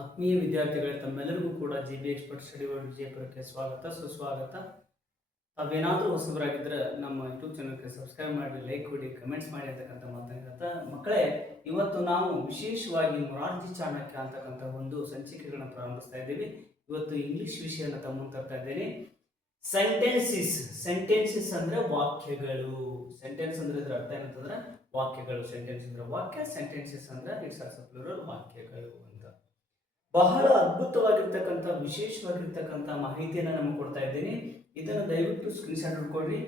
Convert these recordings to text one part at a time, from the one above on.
ಆತ್ಮೀಯ ವಿದ್ಯಾರ್ಥಿಗಳೇ, ತಮ್ಮೆಲ್ಲರಿಗೂ ಕೂಡ ಜಿಬಿ ಎಕ್ಸ್ಪರ್ಟ್ ಸ್ಟಡಿ ವರ್ಲ್ಡ್ ವಿಜಯಪುರಕ್ಕೆ ಸ್ವಾಗತ ಸುಸ್ವಾಗತ. ತಾವೇನಾದರೂ ಹೊಸಬರಾಗಿದ್ದರೆ ನಮ್ಮ ಯೂಟ್ಯೂಬ್ ಚಾನಲ್ಗೆ ಸಬ್ಸ್ಕ್ರೈಬ್ ಮಾಡಿ, ಲೈಕ್ ಕೊಡಿ, ಕಮೆಂಟ್ಸ್ ಮಾಡಿ ಅಂತಕ್ಕಂಥ ಮಾತನಾಡುತ್ತಾ, ಮಕ್ಕಳೇ, ಇವತ್ತು ನಾವು ವಿಶೇಷವಾಗಿ ಮೊರಾರ್ಜಿ ಚಾಣಕ್ಯ ಅಂತಕ್ಕಂಥ ಒಂದು ಸಂಚಿಕೆಗಳನ್ನು ಪ್ರಾರಂಭಿಸ್ತಾ ಇದ್ದೀವಿ. ಇವತ್ತು ಇಂಗ್ಲಿಷ್ ವಿಷಯನ ತಮ್ಮ ತರ್ತಾ ಇದ್ದೇನೆ. ಸೆಂಟೆನ್ಸಸ್ ಅಂದ್ರೆ ವಾಕ್ಯಗಳು. ಸೆಂಟೆನ್ಸ್ ಅಂದ್ರೆ ಇದರ ಅರ್ಥ ಏನಂತಂದ್ರೆ ವಾಕ್ಯಗಳು. ಸೆಂಟೆನ್ಸ್ ಅಂದ್ರೆ ವಾಕ್ಯ, ಸೆಂಟೆನ್ಸಸ್ ಅಂದ್ರೆ ಇಟ್ಸ್ ಆಲ್ಸೋ ಪ್ಲೂರಲ್, ವಾಕ್ಯಗಳು ಅಂತ. ಬಹಳ ಅದ್ಭುತವಾಗಿರ್ತಕ್ಕಂಥ ವಿಶೇಷವಾಗಿರ್ತಕ್ಕಂಥ ಮಾಹಿತಿಯನ್ನು ನಮಗೆ ಕೊಡ್ತಾ ಇದ್ದೀನಿ. ಇದನ್ನು ದಯವಿಟ್ಟು ಸ್ಕ್ರೀನ್ ಶಾಟ್ ಹಿಡ್ಕೊಳ್ರಿ,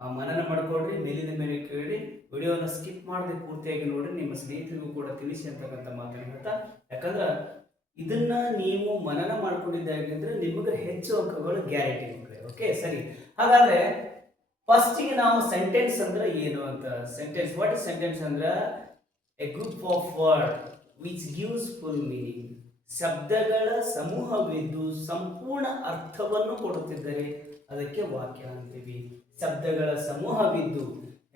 ಮನನ ಮಾಡ್ಕೊಳ್ರಿ, ಮೇಲಿನ ಮೇಲೆ ಕೇಳಿ, ವಿಡಿಯೋನ ಸ್ಕಿಪ್ ಮಾಡದೆ ಪೂರ್ತಿಯಾಗಿ ನೋಡ್ರಿ, ನಿಮ್ಮ ಸ್ನೇಹಿತರಿಗೂ ಕೂಡ ತಿಳಿಸಿ ಅಂತಕ್ಕಂಥ ಮಾತನ್ನು ಹೇಳ್ತಾ. ಯಾಕಂದ್ರೆ ಇದನ್ನ ನೀವು ಮನನ ಮಾಡ್ಕೊಂಡಿದ್ದಾಗಿದ್ರೆ ನಿಮಗೆ ಹೆಚ್ಚು ಅಂಕಗಳು ಗ್ಯಾರಂಟಿ ಮಕ್ಕಳೇ. ಓಕೆ, ಸರಿ. ಹಾಗಾದ್ರೆ ಫಸ್ಟಿಗೆ ನಾವು ಸೆಂಟೆನ್ಸ್ ಅಂದ್ರೆ ಏನು ಅಂತ. ಸೆಂಟೆನ್ಸ್, ವಾಟ್ ಇಸ್ ಸೆಂಟೆನ್ಸ್ ಅಂದ್ರೆ a group of word which gives full meaning. ಶಬ್ದಗಳ ಸಮೂಹವಿದ್ದು ಸಂಪೂರ್ಣ ಅರ್ಥವನ್ನು ಕೊಡುತ್ತಿದ್ದರೆ ಅದಕ್ಕೆ ವಾಕ್ಯ ಅಂತೀವಿ. ಶಬ್ದಗಳ ಸಮೂಹವಿದ್ದು,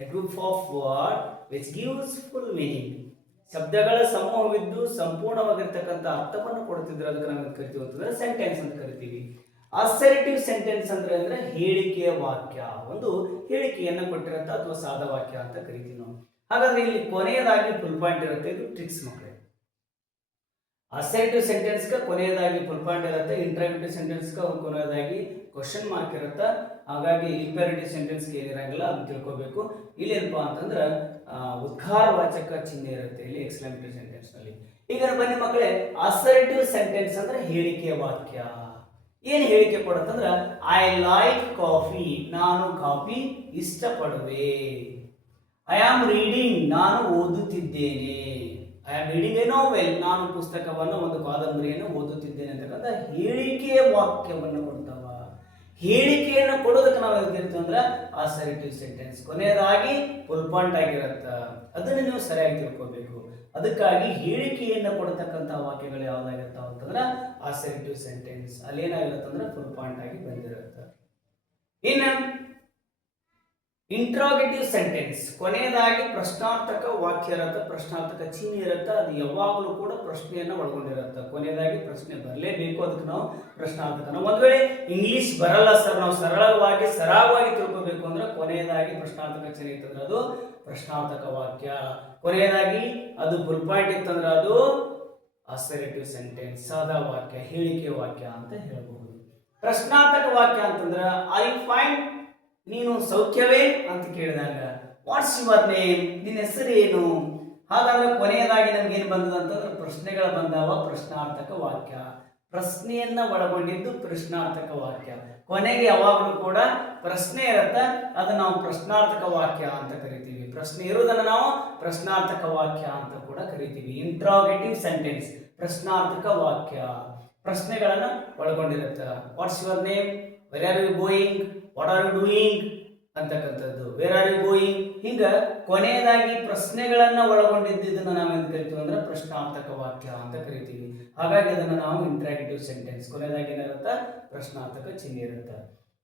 a group of word which gives full meaning. ಶಬ್ದಗಳ ಸಮೂಹವಿದ್ದು ಸಂಪೂರ್ಣವಾಗಿರ್ತಕ್ಕಂಥ ಅರ್ಥವನ್ನು ಕೊಡುತ್ತಿದ್ರೆ ಅದಕ್ಕೆ ನಾವು ಕರಿತೀವಿ ಅಂತಂದ್ರೆ ಸೆಂಟೆನ್ಸ್ ಅಂತ ಕರಿತೀವಿ. ಅಸರ್ಟಿವ್ ಸೆಂಟೆನ್ಸ್ ಅಂದ್ರೆ ಹೇಳಿಕೆಯ ವಾಕ್ಯ. ಒಂದು ಹೇಳಿಕೆಯನ್ನು ಕೊಟ್ಟಿರತ್ತ ಅಥವಾ ಸಾದ ವಾಕ್ಯ ಅಂತ ಕರಿತೀವಿ ನಾವು. ಹಾಗಾದ್ರೆ ಇಲ್ಲಿ ಕೊನೆಯದಾಗಿ ಫುಲ್ ಪಾಯಿಂಟ್ ಇರುತ್ತೆ. ಇದು ಟ್ರಿಕ್ಸ್ ಮಕ್ಕಳೇ. ಅಸರ್ಟಿವ್ ಸೆಂಟೆನ್ಸ್ಗೆ ಕೊನೆಯದಾಗಿ ಫುಲ್ ಪಾಯಿಂಟ್ ಇರುತ್ತೆ. ಇಂಟ್ರಾಗೇಟಿವ್ ಸೆಂಟೆನ್ಸ್ಗೆ ಕೊನೆಯದಾಗಿ ಕ್ವಶನ್ ಮಾರ್ಕ್ ಇರುತ್ತೆ. ಹಾಗಾಗಿ ಇಂಪೇರೇಟಿವ್ ಸೆಂಟೆನ್ಸ್ಗೆ ಏನಿರಂಗಿಲ್ಲ ಅಂತ ತಿಳ್ಕೋಬೇಕು. ಇಲ್ಲೇನಪ್ಪ ಅಂತಂದ್ರೆ ಉದ್ಗಾರವಾಚಕ ಚಿಹ್ನೆ ಇರುತ್ತೆ ಇಲ್ಲಿ ಎಕ್ಸ್ಕ್ಲಮೇಟರಿ ಸೆಂಟೆನ್ಸ್ ನಲ್ಲಿ. ಈಗ ಬನ್ನಿ ಮಕ್ಕಳೇ, ಅಸರ್ಟಿವ್ ಸೆಂಟೆನ್ಸ್ ಅಂದ್ರೆ ಹೇಳಿಕೆಯ ವಾಕ್ಯ. ಏನು ಹೇಳಿಕೆ ಕೊಡುತ್ತಂದ್ರೆ ಐ ಲೈಕ್ ಕಾಫಿ, ನಾನು ಕಾಫಿ ಇಷ್ಟಪಡುವೆ. ಐ ಆಮ್ ರೀಡಿಂಗ್, ನಾನು ಓದುತ್ತಿದ್ದೇನೆ. I am reading A novel, ನಾನು ಪುಸ್ತಕವನ್ನು, ಒಂದು ಕಾದಂಬರಿಯನ್ನು ಓದುತ್ತಿದ್ದೇನೆ ಅಂತಕ್ಕಂಥ ಹೇಳಿಕೆಯ ವಾಕ್ಯವನ್ನು ಕೊಡ್ತಾವ. ಹೇಳಿಕೆಯನ್ನು ಕೊಡೋದಕ್ಕೆ ನಾವು ಹೇಳ್ತೀವಿ ಅಂದ್ರೆ ಅಸರ್ಟಿವ್ ಸೆಂಟೆನ್ಸ್. ಕೊನೆಯದಾಗಿ ಫುಲ್ ಪಾಯಿಂಟ್ ಆಗಿರುತ್ತ. ಅದನ್ನು ನೀವು ಸರಿಯಾಗಿ ತಿಳ್ಕೋಬೇಕು. ಅದಕ್ಕಾಗಿ ಹೇಳಿಕೆಯನ್ನು ಕೊಡತಕ್ಕಂಥ ವಾಕ್ಯಗಳು ಯಾವ್ದಾಗಿರ್ತಾವ ಅಂತಂದ್ರೆ ಅಸರ್ಟಿವ್ ಸೆಂಟೆನ್ಸ್. ಅಲ್ಲಿ ಏನಾಗಿರುತ್ತಂದ್ರೆ ಫುಲ್ ಪಾಯಿಂಟ್ ಆಗಿ ಬಂದಿರುತ್ತೆ. ಇನ್ನು ಇಂಟ್ರಾಗೇಟಿವ್ ಸೆಂಟೆನ್ಸ್, ಕೊನೆಯದಾಗಿ ಪ್ರಶ್ನಾರ್ಥಕ ವಾಕ್ಯ ಇರುತ್ತೆ, ಪ್ರಶ್ನಾರ್ಥಕ ಚಿಹ್ನೆ ಇರುತ್ತೆ. ಅದು ಯಾವಾಗಲೂ ಕೂಡ ಪ್ರಶ್ನೆಯನ್ನು ಒಳಗೊಂಡಿರುತ್ತೆ. ಕೊನೆಯದಾಗಿ ಪ್ರಶ್ನೆ ಬರಲೇಬೇಕು, ಅದಕ್ಕೆ ನಾವು ಪ್ರಶ್ನಾರ್ಥಕ. ನಾವು ಒಂದ್ ವೇಳೆ ಇಂಗ್ಲಿಷ್ ಬರಲ್ಲ ಸರ್, ನಾವು ಸರಳವಾಗಿ ತಿಳ್ಕೋಬೇಕು ಅಂದ್ರೆ ಕೊನೆಯದಾಗಿ ಪ್ರಶ್ನಾರ್ಥಕ ಚಿಹ್ನೆ ಇತ್ತಂದ್ರೆ ಅದು ಪ್ರಶ್ನಾರ್ಥಕ ವಾಕ್ಯ. ಕೊನೆಯದಾಗಿ ಅದು ಫುಲ್ ಪಾಯಿಂಟ್ ಇತ್ತಂದ್ರೆ ಅದು ಅಸರ್ಟಿವ್ ಸೆಂಟೆನ್ಸ್, ಸಾದಾ ವಾಕ್ಯ, ಹೇಳಿಕೆ ವಾಕ್ಯ ಅಂತ ಹೇಳಬಹುದು. ಪ್ರಶ್ನಾರ್ಥಕ ವಾಕ್ಯ ಅಂತಂದ್ರೆ ಐ ಫೈಂಡ್, ನೀನು ಸೌಖ್ಯವೇ ಅಂತ ಕೇಳಿದಾಗ ವಾಟ್ಸ್ ಯುವರ್ ನೇಮ್, ನಿನ್ನ ಹೆಸರು ಏನು. ಹಾಗಾದ್ರೆ ಕೊನೆಯದಾಗಿ ನಮ್ಗೆ ಏನು ಬಂದದ ಅಂತಂದ್ರೆ ಪ್ರಶ್ನೆಗಳು ಬಂದಾವ, ಪ್ರಶ್ನಾರ್ಥಕ ವಾಕ್ಯ. ಪ್ರಶ್ನೆಯನ್ನ ಒಳಗೊಂಡಿದ್ದು ಪ್ರಶ್ನಾರ್ಥಕ ವಾಕ್ಯ. ಕೊನೆಗೆ ಯಾವಾಗಲೂ ಕೂಡ ಪ್ರಶ್ನೆ ಇರುತ್ತೆ, ಅದನ್ನ ನಾವು ಪ್ರಶ್ನಾರ್ಥಕ ವಾಕ್ಯ ಅಂತ ಕರಿತೀವಿ. ಪ್ರಶ್ನೆ ಇರುವುದನ್ನು ನಾವು ಪ್ರಶ್ನಾರ್ಥಕ ವಾಕ್ಯ ಅಂತ ಕೂಡ ಕರಿತೀವಿ. ಇಂಟ್ರಾಗೇಟಿವ್ ಸೆಂಟೆನ್ಸ್, ಪ್ರಶ್ನಾರ್ಥಕ ವಾಕ್ಯ, ಪ್ರಶ್ನೆಗಳನ್ನ ಒಳಗೊಂಡಿರುತ್ತೆ. What's your name, where are you going, what are you doing ಅಂತಕ್ಕಂಥದ್ದು, ವೇರ್ ಆರ್ ಯು ಗೋಯಿಂಗ್. ಹಿಂಗ ಕೊನೆಯದಾಗಿ ಪ್ರಶ್ನೆಗಳನ್ನ ಒಳಗೊಂಡಿದ್ದನ್ನು ನಾವು ಏನು ಕರಿತೀವಿ ಅಂದ್ರೆ ಪ್ರಶ್ನಾರ್ಥಕ ವಾಕ್ಯ ಅಂತ ಕರಿತೀವಿ. ಹಾಗಾಗಿ ಅದನ್ನು ನಾವು ಇಂಟ್ರಾಗೇಟಿವ್ ಸೆಂಟೆನ್ಸ್, ಕೊನೆಯದಾಗಿ ಏನಿರುತ್ತೆ ಪ್ರಶ್ನಾರ್ಥಕ ಚಿಹ್ನೆ ಇರುತ್ತೆ.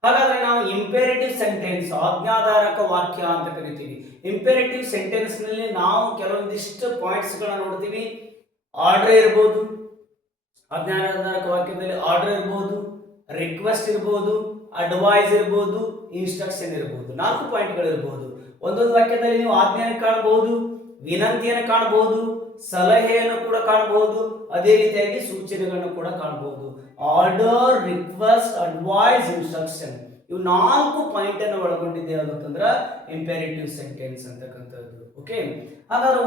ಹಾಗಾದ್ರೆ ನಾವು ಇಂಪೇರೇಟಿವ್ ಸೆಂಟೆನ್ಸ್, ಆಜ್ಞಾಧಾರಕ ವಾಕ್ಯ ಅಂತ ಕರಿತೀವಿ. ಇಂಪೇರೇಟಿವ್ ಸೆಂಟೆನ್ಸ್ ನಲ್ಲಿ ನಾವು ಕೆಲವೊಂದಿಷ್ಟು ಪಾಯಿಂಟ್ಸ್ ಗಳನ್ನ ನೋಡ್ತೀವಿ. ಆರ್ಡರ್ ಇರಬಹುದು, ಆಜ್ಞಾಧಾರಕ ವಾಕ್ಯದಲ್ಲಿ ಆರ್ಡರ್ ಇರಬಹುದು, ರಿಕ್ವೆಸ್ಟ್ ಇರಬಹುದು, ಅಡ್ವೈಸ್ ಇರಬಹುದು, ಇನ್ಸ್ಟ್ರಕ್ಷನ್ ಇರಬಹುದು. 4 ಪಾಯಿಂಟ್ಗಳು ಇರಬಹುದು. ಒಂದೊಂದು ವಾಕ್ಯದಲ್ಲಿ ನೀವು ಆಜ್ಞೆಯನ್ನು ಕಾಣಬಹುದು, ವಿನಂತಿಯನ್ನು ಕಾಣಬಹುದು, ಸಲಹೆಯನ್ನು ಕೂಡ ಕಾಣಬಹುದು, ಅದೇ ರೀತಿಯಾಗಿ ಸೂಚನೆಗಳನ್ನು ಕೂಡ ಕಾಣಬಹುದು. ಆರ್ಡರ್, ರಿಕ್ವೆಸ್ಟ್, ಅಡ್ವೈಸ್, ಇನ್ಸ್ಟ್ರಕ್ಷನ್, ಇವು 4 ಪಾಯಿಂಟ್ ಅನ್ನು ಒಳಗೊಂಡಿದೆ ಅಂತಂದ್ರೆ ಇಂಪೇರೇಟಿವ್ ಸೆಂಟೆನ್ಸ್ ಅಂತಕ್ಕಂಥದ್ದು. ಓಕೆ, ಹಾಗಾದ್ರೆ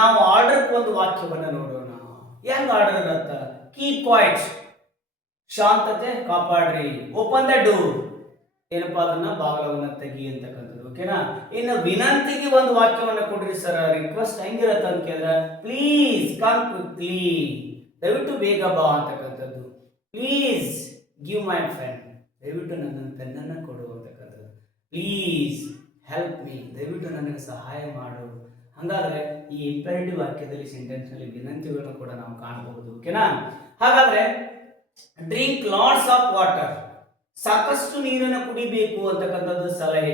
ನಾವು ಆರ್ಡರ್ ಒಂದು ವಾಕ್ಯವನ್ನ ನೋಡೋಣ. ಹೆಂಗ್ ಆರ್ಡರ್ ಇರತ್ತ? ಕೀಪ್ ಕ್ವೈಟ್, ಶಾಂತತೆ ಕಾಪಾಡ್ರಿ. ಓಪನ್ ದ ಡೋರ್, ಏನಪ್ಪಾ ಅದನ್ನ ಬಾಗಿಲವನ್ನ ತೆಗಿ ಅಂತಕ್ಕಂಥದ್ದು. ಓಕೆನಾ? ಇನ್ನು ವಿನಂತಿಗೆ ಒಂದು ವಾಕ್ಯವನ್ನ ಕೊಡ್ರಿ ಸರ್. ರಿಕ್ವೆಸ್ಟ್ ಹೆಂಗಿರತ್ತ ಅಂತ ಕೇಳಿದ್ರೆ ಪ್ಲೀಸ್ ಕಮ್ ಕ್ವಿಕ್ಲಿ, ದಯವಿಟ್ಟು ಬೇಗ ಬಾ ಅಂತಕ್ಕಂಥದ್ದು. ಪ್ಲೀಸ್ ಗಿವ್ ಮೈ ಪೆನ್, ದಯವಿಟ್ಟು ನನ್ನ ಪೆನ್ನನ್ನು ಕೊಡು ಅಂತಕ್ಕಂಥದ್ದು. ಪ್ಲೀಸ್ ಹೆಲ್ಪ್ ಮೀ, ದಯವಿಟ್ಟು ನನಗೆ ಸಹಾಯ ಮಾಡು. ಹಾಗಾದ್ರೆ ಈ ಇಂಪೇರೇಟಿವ್ ವಾಕ್ಯದಲ್ಲಿ ಸೆಂಟೆನ್ಸ್ ನಲ್ಲಿ ವಿನಂತಿಗಳನ್ನು ಕೂಡ ನಾವು ಕಾಣಬಹುದು. ಓಕೆನಾ? ಹಾಗಾದ್ರೆ ಡ್ರಿಂಕ್ ಲಾಟ್ಸ್ ಆಫ್ ವಾಟರ್, ಸಾಕಷ್ಟು ನೀರನ್ನು ಕುಡಿಬೇಕು ಅಂತಕ್ಕಂಥದ್ದು ಸಲಹೆ.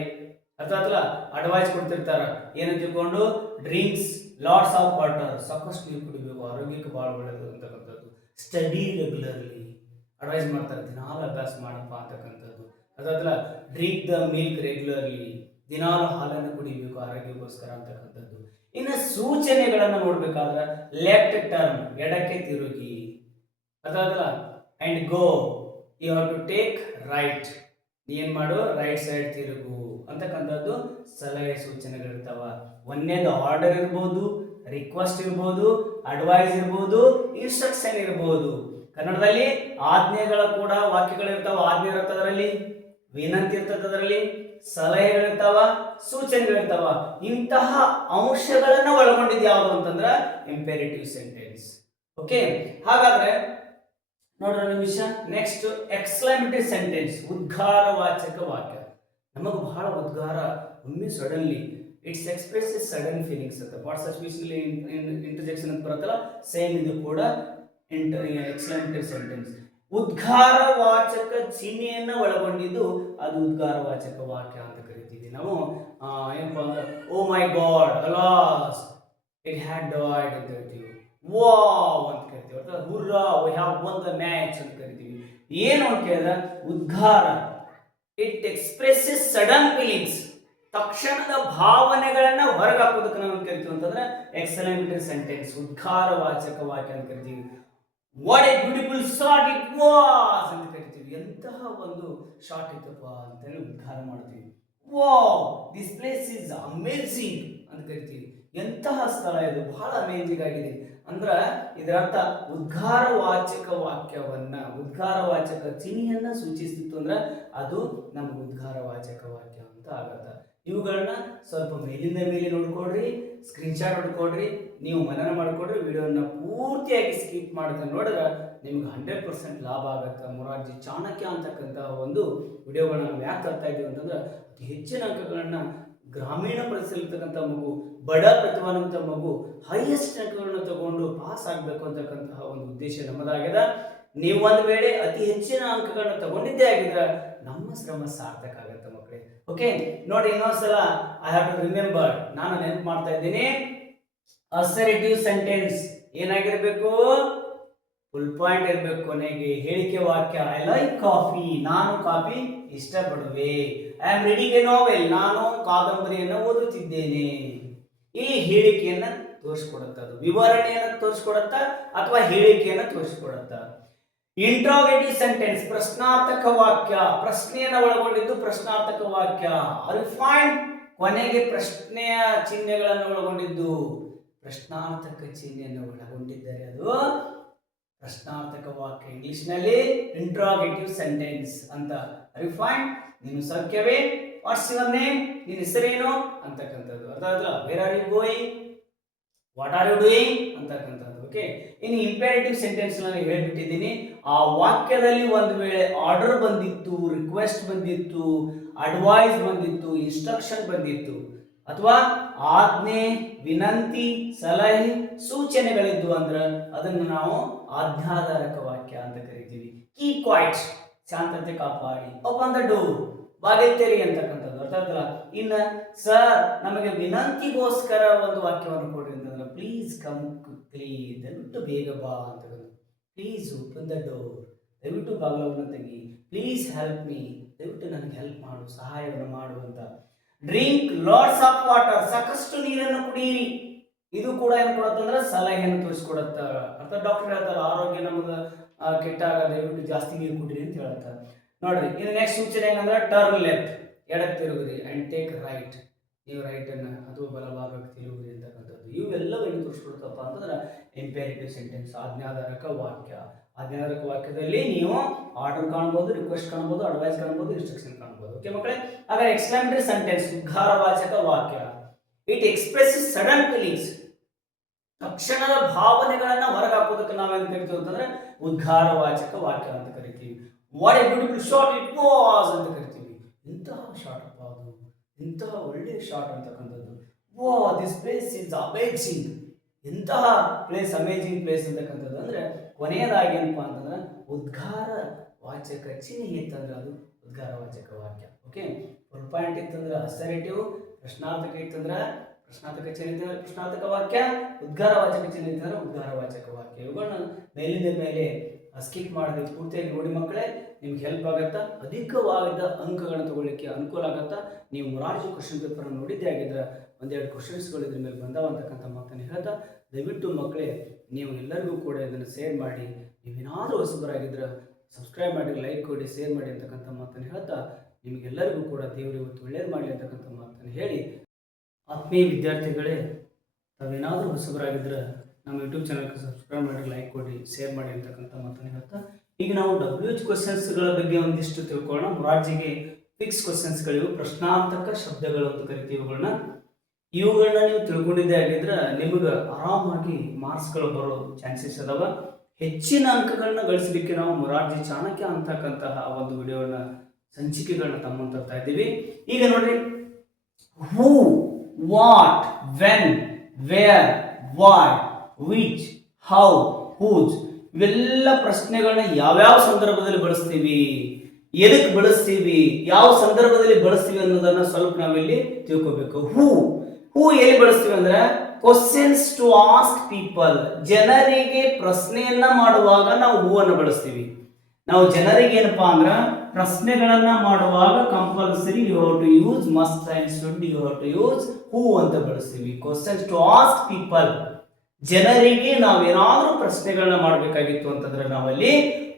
ಅಥವಾ ಅಡ್ವೈಸ್ ಕೊಡ್ತಿರ್ತಾರ, ಏನಂತ ತಿಳ್ಕೊಂಡು ಡ್ರಿಂಕ್ಸ್ ಲಾಟ್ಸ್ ಆಫ್ ವಾಟರ್, ಸಾಕಷ್ಟು ನೀರು ಕುಡಿಬೇಕು, ಆರೋಗ್ಯಕ್ಕೆ ಬಹಳ ಒಳ್ಳೆಯದು ಅಂತಕ್ಕಂಥದ್ದು. ಸ್ಟಡಿ ರೆಗ್ಯುಲರ್ಲಿ, ಅಡ್ವೈಸ್ ಮಾಡ್ತಾರೆ ದಿನಾಲು ಅಭ್ಯಾಸ ಮಾಡಪ್ಪ ಅಂತಕ್ಕಂಥದ್ದು. ಅದಾದ್ರೆ ಡ್ರಿಂಕ್ ದ ಮಿಲ್ಕ್ ರೆಗ್ಯುಲರ್ಲಿ, ದಿನಾಲು ಹಾಲನ್ನು ಕುಡಿಬೇಕು ಆರೋಗ್ಯಕ್ಕೋಸ್ಕರ ಅಂತಕ್ಕಂಥದ್ದು. ಇನ್ನು ಸೂಚನೆಗಳನ್ನು ನೋಡ್ಬೇಕಾದ್ರೆ ಲೆಫ್ಟ್ ಟರ್ನ್, ಎಡಕ್ಕೆ ತಿರುಗಿ, ಅದಾದ್ರ and go, you have to take right, ಏನ್ ಮಾಡು ರೈಟ್ ಸೈಡ್ ತಿರುಗು ಅಂತಕ್ಕಂಥದ್ದು ಸಲಹೆ ಸೂಚನೆಗಳಿರ್ತಾವ. ಒಂದೇದು ಆರ್ಡರ್ ಇರ್ಬೋದು, ರಿಕ್ವೆಸ್ಟ್ ಇರ್ಬೋದು, ಅಡ್ವೈಸ್ ಇರ್ಬೋದು, ಇನ್ಸ್ಟ್ರಕ್ಷನ್ ಇರ್ಬೋದು. ಕನ್ನಡದಲ್ಲಿ ಆಜ್ಞೆಗಳ ಕೂಡ ವಾಕ್ಯಗಳಿರ್ತಾವ, ಆಜ್ಞೆ ಇರುತ್ತೆ ಅದರಲ್ಲಿ, ವಿನಂತಿ ಇರ್ತದೆ ಅದರಲ್ಲಿ, ಸಲಹೆಗಳಿರ್ತಾವ, ಸೂಚನೆಗಳಿರ್ತಾವ. ಇಂತಹ ಅಂಶಗಳನ್ನ ಒಳಗೊಂಡಿದ್ದು ಯಾವುದು ಅಂತಂದ್ರೆ ಇಂಪೆರೇಟಿವ್ ಸೆಂಟೆನ್ಸ್. ಓಕೆ, ಹಾಗಾದ್ರೆ ನೋಡ್ರ ನಿಮಿಷ. ನೆಕ್ಸ್ಟ್ ಎಕ್ಸ್ಕ್ಲಮೇಟರಿ ಸೆಂಟೆನ್ಸ್, ಉದ್ಗಾರವಾಚಕ ವಾಕ್ಯ. ನಮಗೆ ಬಹಳ ಉದ್ಗಾರ, ಒಮ್ಮೆ suddenly it's express sudden feelings ಅಂತ ಪಾರ್ಟ್ಸ್ ಆಫ್ ಸ್ಪೀಚ್ ಇಂಟರ್ಜೆಕ್ಷನ್ ಅಂತ ಬರುತ್ತಲ್ಲ, ಸೇಮ್ ಇದು ಕೂಡ ಎಕ್ಸ್ಕ್ಲಮೇಟರಿ ಸೆಂಟೆನ್ಸ್. ಉದ್ಗಾರವಾಚಕ ಚಿಹ್ನೆಯನ್ನ ಒಳಗೊಂಡಿದ್ದು ಅದು ಉದ್ಗಾರವಾಚಕ ವಾಕ್ಯ ಅಂತ ಕರಿತೀವಿ ನಾವು. ಏನಪ್ಪಾ ಅಂದ್ರೆ oh my God, alas, it had died ಅಂತ ಹೇಳ್ತೀವಿ. ವಾವ್ ಅಂತ ಕರಿತೀವಿ, ಅಥವಾ hurrah we have won the match ಅಂತ ಕರಿತೀವಿ. ಏನು ಅಂತ ಕೇಳಿದ್ರೆ ಉದ್ಗಾರ, ಇಟ್ ಎಕ್ಸ್ಪ್ರೆಸಸ್ ಸಡನ್ ಫೀಲಿಂಗ್ಸ್, ತಕ್ಷಣದ ಭಾವನೆಗಳನ್ನ ಹೊರಗೆ ಹಾಕೋದಕ್ಕೆ ನಾವು ಕರಿತೀವಿ ಅಂತಂದ್ರೆ ಎಕ್ಸಲೆಂಟರಿ ಸೆಂಟೆನ್ಸ್, ಉದ್ಗಾರವಾಚಕ ವಾಕ್ಯ ಅಂತ ಕರಿತೀವಿ. What A beautiful shot it was ಅಂತ ಕರಿತೀವಿ. ಎಂತಹ ಒಂದು ಶಾಟ್ ಇತ್ತಪ್ಪ ಅಂತ ಹೇಳಿ ಉದ್ಗಾರ ಮಾಡ್ತೀವಿ. Wow, this place is amazing ಅಂತ ಕರಿತೀವಿ. ಎಂತಹ ಸ್ಥಳ ಇದು, ಬಹಳ ಅಮೇಜಿಂಗ್ ಆಗಿದೆ ಅಂದ್ರ ಇದರರ್ಥ ಉದ್ಗಾರವಾಚಕ ವಾಕ್ಯವನ್ನ, ಉದ್ಗಾರವಾಚಕ ಚಿಹ್ನೆಯನ್ನ ಸೂಚಿಸ್ತಿತ್ತು ಅಂದ್ರೆ ಅದು ನಮ್ಗೆ ಉದ್ಗಾರವಾಚಕ ವಾಕ್ಯ ಅಂತ ಆಗತ್ತ. ಇವುಗಳನ್ನ ಸ್ವಲ್ಪ ಮೇಲಿಂದ ಮೇಲೆ ನೋಡ್ಕೊಡ್ರಿ, ಸ್ಕ್ರೀನ್ಶಾಟ್ ಹೊಡ್ಕೊಡ್ರಿ, ನೀವು ಮನನ ಮಾಡ್ಕೊಡ್ರಿ. ವಿಡಿಯೋನ ಪೂರ್ತಿಯಾಗಿ ಸ್ಕಿಪ್ ಮಾಡಿದ್ರೆ ನೋಡಿದ್ರೆ ನಿಮ್ಗೆ 100% ಲಾಭ ಆಗತ್ತೆ. ಮೊರಾರ್ಜಿ ಚಾಣಕ್ಯ ಅಂತಕ್ಕಂತಹ ಒಂದು ವಿಡಿಯೋಗಳನ್ನ ನಾವು ಯಾಕೆ ತರ್ತಾ ಇದ್ದೀವಿ ಅಂತಂದ್ರೆ ಅತಿ ಹೆಚ್ಚಿನ ಅಂಕಗಳನ್ನ ಗ್ರಾಮೀಣ ಪ್ರದೇಶದಲ್ಲಿರ್ತಕ್ಕಂಥ ಮಗು, ಬಡ ಪ್ರತಿಭಾವಂತ ಮಗು ಹೈಯೆಸ್ಟ್ ಅಂಕಗಳನ್ನು ತಗೊಂಡು ಪಾಸ್ ಆಗಬೇಕು ಅಂತಕ್ಕಂತಹ ಒಂದು ಉದ್ದೇಶ ನಮ್ಮದಾಗಿದೆ. ನೀವು ಒಂದು ವೇಳೆ ಅತಿ ಹೆಚ್ಚಿನ ಅಂಕಗಳನ್ನ ತಗೊಂಡಿದ್ದೇ ಆಗಿದ್ರೆ ನಮ್ಮ ಶ್ರಮ ಸಾರ್ಥಕ ಆಗುತ್ತೆ ಮಕ್ಕಳೇ. ಓಕೆ, ನೋಡಿ ಇನ್ನೊಂದ್ಸಲ ಐ ಹ್ಯಾವ್ ಟು ರಿಮೆಂಬರ್, ನಾನು ನೆನಪು ಮಾಡ್ತಾ ಇದ್ದೀನಿ. ಅಸರ್ಟಿವ್ ಸೆಂಟೆನ್ಸ್ ಏನಾಗಿರ್ಬೇಕು? ಫುಲ್ ಪಾಯಿಂಟ್ ಇರಬೇಕು. ಕೊನೆಗೆ ಹೇಳಿಕೆ ವಾಕ್ಯ, ಐ ಲೈಕ್ ಕಾಫಿ, ನಾನು ಕಾಫಿ ಇಷ್ಟಪಡುವೆ. I am reading a novel, ನಾನು ಕಾದಂಬರಿಯನ್ನು ಓದುತ್ತಿದ್ದೇನೆ. ಈ ಹೇಳಿಕೆಯನ್ನ ತೋರಿಸ್ಕೊಡುತ್ತ, ಅದು ವಿವರಣೆಯನ್ನು ತೋರಿಸ್ಕೊಡುತ್ತ ಅಥವಾ ಹೇಳಿಕೆಯನ್ನು ತೋರಿಸ್ಕೊಡುತ್ತ. ಇಂಟ್ರಾಗೇಟಿವ್ ಸೆಂಟೆನ್ಸ್, ಪ್ರಶ್ನಾರ್ಥಕ ವಾಕ್ಯ, ಪ್ರಶ್ನೆಯನ್ನು ಒಳಗೊಂಡಿದ್ದು ಪ್ರಶ್ನಾರ್ಥಕ ವಾಕ್ಯ. ರಿಫೈನ್ಡ್, ಕೊನೆಗೆ ಪ್ರಶ್ನೆಯ ಚಿಹ್ನೆಗಳನ್ನು ಒಳಗೊಂಡಿದ್ದು ಪ್ರಶ್ನಾರ್ಥಕ ಚಿಹ್ನೆಯನ್ನು ಒಳಗೊಂಡಿದ್ದರೆ ಅದು ಪ್ರಶ್ನಾರ್ಥಕ ವಾಕ್ಯ. ಇಂಗ್ಲಿಷ್ನಲ್ಲಿ ಇಂಟ್ರಾಗೇಟಿವ್ ಸೆಂಟೆನ್ಸ್ ಅಂತ. ರಿಫೈನ್ಡ್, ನೀನು ಸೌಖ್ಯವೇ? ವಾಟ್ಸ್ ಯುವರ್ ನೇಮ್, ನಿನ್ನ ಹೆಸರೇನು ಅಂತಕ್ಕಂಥದ್ದು. ಅದಾದ್ರ where are you going, what are you doing ಅಂತಕ್ಕಂಥದ್ದು. ಓಕೆ, ಇನ್ನು ಇಂಪೇರೇಟಿವ್ ಸೆಂಟೆನ್ಸ್ ನಾನು ಹೇಳ್ಬಿಟ್ಟಿದ್ದೀನಿ. ಆ ವಾಕ್ಯದಲ್ಲಿ ಒಂದು ವೇಳೆ ಆರ್ಡರ್ ಬಂದಿತ್ತು, ರಿಕ್ವೆಸ್ಟ್ ಬಂದಿತ್ತು, ಅಡ್ವೈಸ್ ಬಂದಿತ್ತು, ಇನ್ಸ್ಟ್ರಕ್ಷನ್ ಬಂದಿತ್ತು, ಅಥವಾ ಆಜ್ಞೆ, ವಿನಂತಿ, ಸಲಹೆ, ಸೂಚನೆಗಳಿದ್ದು ಅಂದ್ರೆ ಅದನ್ನು ನಾವು ಆಜ್ಞಾಧಾರಕ ವಾಕ್ಯ ಅಂತ ಕರಿತೀವಿ. ಕೀಪ್ ಕ್ವೈಟ್, ಶಾಂತತೆ ಕಾಪಾಡಿ. ಓಪನ್ ದ ಡೋರ್, ಬಾಗಿಲು ತೆರಿ ಅಂತಕ್ಕಂಥದ್ದು. ಅರ್ಥ ಆಯ್ತಲ್ಲ? ಇನ್ನ ಸರ್ ನಮಗೆ ವಿನಂತಿಗೋಸ್ಕರ ಒಂದು ವಾಕ್ಯವನ್ನು ಕೊಡ್ರಿ ಅಂತಂದ್ರೆ ಪ್ಲೀಸ್ ಕಮ್ ಕ್ವಿಕ್ಲಿ, ದಯವಿಟ್ಟು ಬೇಗ ಬಾ ಅಂತಕ್ಕಂಥ. ಪ್ಲೀಸ್ ಓಪನ್ ದ ಡೋರ್, ದಯವಿಟ್ಟು ಬಾಗಿಲವನ್ನು ತೆಗಿ. ಪ್ಲೀಸ್ ಹೆಲ್ಪ್ ಮೀ, ದಯವಿಟ್ಟು ನನಗೆ ಹೆಲ್ಪ್ ಮಾಡು, ಸಹಾಯವನ್ನು ಮಾಡು ಅಂತ. ಡ್ರಿಂಕ್ ಲಾಟ್ಸ್ ಆಫ್ ವಾಟರ್, ಸಾಕಷ್ಟು ನೀರನ್ನು ಕುಡಿಯಿರಿ. ಇದು ಕೂಡ ಏನು ಕೊಡುತ್ತಂದ್ರೆ ಸಲಹೆಯನ್ನು ತೋರಿಸ್ಕೊಡುತ್ತ. ಅಥವಾ ಡಾಕ್ಟರ್ ಹೇಳ್ತಾರೆ ಆರೋಗ್ಯ ನಮ್ಗೆ ಕೆಟ್ಟಾಗ ದಯವಿಟ್ಟು ಜಾಸ್ತಿ ನೀರು ಕುಡಿರಿ ಅಂತ ಹೇಳ್ತಾರೆ. ನೋಡ್ರಿ, ಇನ್ನು ನೆಕ್ಸ್ಟ್ ಸೂಚನೆ ಏನಂದ್ರೆ ಟರ್ನ್ ಲೆಫ್ಟ್, ಎಡಕ್ಕೆ ತಿರುಗಿರಿ, ಅಂಡ್ ಟೇಕ್ ರೈಟ್, ನೀವು ರೈಟ್ ಅನ್ನ ಅಥವಾ ಬಲಭಾಗಕ್ಕೆ ತಿರುಗಿರಿ ಅಂತಕ್ಕಂಥದ್ದು. ಇವೆಲ್ಲವೂ ಏನು ತೋರಿಸ್ಕೊಡ್ತಪ್ಪ ಅಂತಂದ್ರೆ ಇಂಪೇರೇಟಿವ್ ಸೆಂಟೆನ್ಸ್, ಆಜ್ಞಾಧಾರಕ ವಾಕ್ಯ. ಆಜ್ಞಾಧಾರಕ ವಾಕ್ಯದಲ್ಲಿ ನೀವು ಆರ್ಡರ್ ಕಾಣ್ಬೋದು, ರಿಕ್ವೆಸ್ಟ್ ಕಾಣ್ಬೋದು, ಅಡ್ವೈಸ್ ಕಾಣ್ಬೋದು, ಇನ್ಸ್ಟ್ರಕ್ಷನ್ ಕಾಣ್ಬೋದು. ಓಕೆ ಮಕ್ಕಳೇ, ಹಾಗಾದ್ರೆ ಎಕ್ಸ್ಕ್ಲಮೇಟರಿ ಸೆಂಟೆನ್ಸ್, ಉದ್ಗಾರವಾಚಕ ವಾಕ್ಯ. ಇಟ್ ಎಕ್ಸ್ಪ್ರೆಸಸ್ ಸಡನ್ ಫೀಲಿಂಗ್ಸ್, ತಕ್ಷಣದ ಭಾವನೆಗಳನ್ನ ಹೊರಗೆ ಹಾಕೋದಕ್ಕೆ ನಾವೇನು ಕರಿತೀವಿ ಅಂತಂದ್ರೆ ಉದ್ಗಾರವಾಚಕ ವಾಕ್ಯ ಅಂತ ಕರಿತೀವಿ. What A beautiful shot it was ಅಂತ ಕರಿತೀವಿ. ಇಂತಹ ಶಾಟ್ ಅಪ್ಪ ಅದು, ಇಂತಹ ಒಳ್ಳೆಯ ಶಾಟ್ ಅಂತಕ್ಕಂಥದ್ದು. ವಾ, ದಿಸ್ ಪ್ಲೇಸ್ ಇಸ್ ಅಮೇಜಿಂಗ್, ಇಂತಹ ಪ್ಲೇಸ್ ಅಮೇಜಿಂಗ್ ಪ್ಲೇಸ್ ಅಂತಕ್ಕಂಥದ್ದು. ಅಂದ್ರೆ ಕೊನೆಯದಾಗಿ ಏನಪ್ಪಾ ಅಂತಂದ್ರೆ ಉದ್ಗಾರ ವಾಚಕ ಚಿಹ್ನೆ ಇತ್ತಂದ್ರೆ ಅದು ಉದ್ಗಾರವಾಚಕ ವಾಕ್ಯ. ಓಕೆ, ಫುಲ್ ಪಾಯಿಂಟ್ ಇತ್ತಂದ್ರೆ ಅಸರ್ಟಿವ್, ಪ್ರಶ್ನಾರ್ಥಕ ಇತ್ತಂದ್ರೆ ಪ್ರಶ್ನಾರ್ಥಕ ಚಿಹ್ನೆ ಇತ್ತಂದ್ರೆ ಪ್ರಶ್ನಾರ್ಥಕ ವಾಕ್ಯ, ಉದ್ಗಾರವಾಚಕ ಚಿಹ್ನೆ ಇತ್ತಂದ್ರೆ ಉದ್ಗಾರವಾಚಕ ವಾಕ್ಯ. ಇವುಗಳನ್ನ ಮೇಲಿಂದ ಮೇಲೆ ಸ್ಕಿಪ್ ಮಾಡದೆ ಪೂರ್ತಿಯಾಗಿ ನೋಡಿ ಮಕ್ಕಳೇ, ನಿಮ್ಗೆ ಹೆಲ್ಪ್ ಆಗುತ್ತಾ, ಅಧಿಕವಾದ ಅಂಕಗಳನ್ನು ತಗೊಳ್ಳಿಕ್ಕೆ ಅನುಕೂಲ ಆಗುತ್ತಾ. ನೀವು ಮೊರಾರ್ಜಿ ಕ್ವಶನ್ ಪೇಪರ್ ನೋಡಿದ್ದೇ ಆಗಿದ್ರೆ ಒಂದೆರಡು ಕ್ವಶನ್ಸ್ಗಳು ಇದ್ರ ಮೇಲೆ ಬಂದಾವ ಅಂತಕ್ಕಂಥ ಮಾತನ್ನು ಹೇಳ್ತಾ, ದಯವಿಟ್ಟು ಮಕ್ಕಳೇ ನೀವು ಎಲ್ಲರಿಗೂ ಕೂಡ ಇದನ್ನು ಶೇರ್ ಮಾಡಿ. ನೀವೇನಾದರೂ ಹೊಸಬರಾಗಿದ್ರೆ ಸಬ್ಸ್ಕ್ರೈಬ್ ಮಾಡಿ, ಲೈಕ್ ಕೊಡಿ, ಶೇರ್ ಮಾಡಿ ಅಂತಕ್ಕಂಥ ಮಾತನ್ನು ಹೇಳ್ತಾ, ನಿಮಗೆಲ್ಲರಿಗೂ ಕೂಡ ದೇವರು ಇವತ್ತು ಒಳ್ಳೇದು ಮಾಡಲಿ ಅಂತಕ್ಕಂಥ ಮಾತನ್ನು ಹೇಳಿ, ಆತ್ಮೀಯ ವಿದ್ಯಾರ್ಥಿಗಳೇ, ತಾವೇನಾದರೂ ಹೊಸಬರಾಗಿದ್ರೆ ನಮ್ಮ ಯೂಟ್ಯೂಬ್ ಚಾನಲ್ಗೆ ಸಬ್ಸ್ಕ್ರೈಬ್ ಮಾಡಿ, ಲೈಕ್ ಕೊಡಿ, ಶೇರ್ ಮಾಡಿ ಅಂತಕ್ಕಂಥ ಮಾತನ್ನು ಹೇಳ್ತಾ, ಈಗ ನಾವು WH ಕ್ವಶನ್ಸ್ಗಳ ಬಗ್ಗೆ ಒಂದಿಷ್ಟು ತಿಳ್ಕೊಳ್ಳೋಣ. ಮೊರಾರ್ಜಿಗೆ ಫಿಕ್ಸ್ ಕ್ವಶನ್ಸ್ಗಳಿವು, ಪ್ರಶ್ನಾರ್ಥಕ ಶಬ್ದಗಳು ಅಂತ ಕರಿತೀವಿ ಇವುಗಳನ್ನ. ಇವುಗಳನ್ನ ನೀವು ತಿಳ್ಕೊಂಡಿದ್ದೇ ಆಗಿದ್ರೆ ನಿಮಗೆ ಆರಾಮಾಗಿ ಮಾರ್ಕ್ಸ್ಗಳು ಬರೋ ಚಾನ್ಸಸ್ ಅದಾವ. ಹೆಚ್ಚಿನ ಅಂಕಗಳನ್ನ ಗಳಿಸಲಿಕ್ಕೆ ನಾವು ಮೊರಾರ್ಜಿ ಚಾಣಕ್ಯ ಅಂತಕ್ಕಂತಹ ಒಂದು ವಿಡಿಯೋನ ಸಂಚಿಕೆಗಳನ್ನ ತಮ್ಮ ತರ್ತಾ ಇದ್ದೀವಿ. ಈಗ ನೋಡ್ರಿ, who, what, when, where, why, which, how, whose ಇವೆಲ್ಲ ಪ್ರಶ್ನೆಗಳನ್ನ ಯಾವ್ಯಾವ ಸಂದರ್ಭದಲ್ಲಿ ಬಳಸ್ತೀವಿ, ಎದಕ್ಕೆ ಬಳಸ್ತೀವಿ, ಯಾವ ಸಂದರ್ಭದಲ್ಲಿ ಬಳಸ್ತೀವಿ ಅನ್ನೋದನ್ನ ಸ್ವಲ್ಪ ನಾವಿಲ್ಲಿ ತಿಳ್ಕೋಬೇಕು. ಹೂ ಎಲ್ಲಿ ಬಳಸ್ತೀವಿ ಅಂದ್ರೆ ಕ್ವಶನ್ಸ್ ಟು ಆಸ್ಕ್ ಪೀಪಲ್, ಜನರಿಗೆ ಪ್ರಶ್ನೆಯನ್ನ ಮಾಡುವಾಗ ನಾವು ಹೂ ಅನ್ನು ಬಳಸ್ತೀವಿ. ನಾವು ಜನರಿಗೆ ಏನಪ್ಪಾ ಅಂದ್ರ ಪ್ರಶ್ನೆಗಳನ್ನ ಮಾಡುವಾಗ compulsory you have to use must and should, you have to use who ಅಂತ ಬಳಸ್ತೀವಿ. ಕ್ವಶನ್ಸ್ ಟು ಆಸ್ಕ್ ಪೀಪಲ್, ಜನರಿಗೆ ನಾವೇನಾದ್ರೂ ಪ್ರಶ್ನೆಗಳನ್ನ ಮಾಡಬೇಕಾಗಿತ್ತು ಅಂತಂದ್ರೆ ನಾವಲ್ಲಿ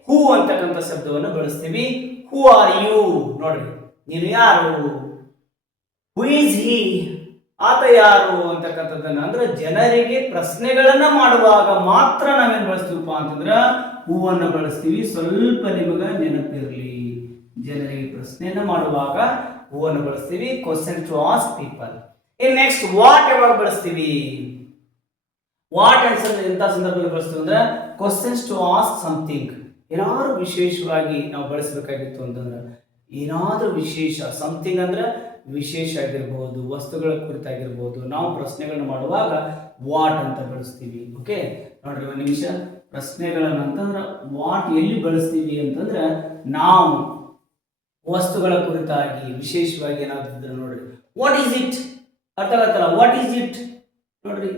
ಹೂ ಅಂತಕ್ಕಂಥ ಶಬ್ದವನ್ನು ಬಳಸ್ತೀವಿ. ಹೂ ಆರ್ ಯು, ನೋಡ್ರಿ, ನೀನು ಯಾರು. ಹೂ ಈಸ್ ಹಿ, ಆತ ಯಾರು ಅಂತಕ್ಕಂಥದ್ದನ್ನ, ಅಂದ್ರೆ ಜನರಿಗೆ ಪ್ರಶ್ನೆಗಳನ್ನ ಮಾಡುವಾಗ ಮಾತ್ರ ನಾವೇನ್ ಬಳಸ್ತೀವಪ್ಪ ಅಂತಂದ್ರ ಹೂವನ್ನ ಬಳಸ್ತೀವಿ. ಸ್ವಲ್ಪ ನಿಮಗ ನೆನಪಿರ್ಲಿ, ಜನರಿಗೆ ಪ್ರಶ್ನೆಯನ್ನ ಮಾಡುವಾಗ ಹೂವನ್ನು ಬಳಸ್ತೀವಿ. Question to ask people. In next what ಯಾವಾಗ ಬಳಸ್ತೀವಿ? ವಾಟ್ ಆನ್ಸರ್ ಎಂತ ಸಂದರ್ಭದಲ್ಲಿ ಬಳಸ್ತೀವಿ ಅಂದ್ರೆ ಕ್ವಶನ್ಸ್ ಟು ಆಸ್ಕ್ ಸಮಥಿಂಗ್, ಏನಾದ್ರೂ ವಿಶೇಷವಾಗಿ ನಾವು ಬಳಸಬೇಕಾಗಿತ್ತು ಅಂತಂದ್ರೆ, ಏನಾದ್ರೂ ವಿಶೇಷ, ಸಮಥಿಂಗ್ ಅಂದ್ರೆ ವಿಶೇಷ ಆಗಿರ್ಬೋದು, ವಸ್ತುಗಳ ಕುರಿತಾಗಿರ್ಬೋದು, ನಾವು ಪ್ರಶ್ನೆಗಳನ್ನ ಮಾಡುವಾಗ ವಾಟ್ ಅಂತ ಬಳಸ್ತೀವಿ. ಓಕೆ, ನೋಡ್ರಿ ಒಂದು ನಿಮಿಷ. ಪ್ರಶ್ನೆಗಳನ್ನ ಅಂತಂದ್ರೆ ವಾಟ್ ಎಲ್ಲಿ ಬಳಸ್ತೀವಿ ಅಂತಂದ್ರೆ, ನಾವು ವಸ್ತುಗಳ ಕುರಿತಾಗಿ ವಿಶೇಷವಾಗಿ ಏನಾಗ್ತಿದ್ರೆ ನೋಡ್ರಿ, ವಾಟ್ ಈಸ್ ಇಟ್, ಅರ್ಥ ಆಗತ್ತಲ್ಲ, ವಾಟ್ ಈಸ್ ಇಟ್, ನೋಡ್ರಿ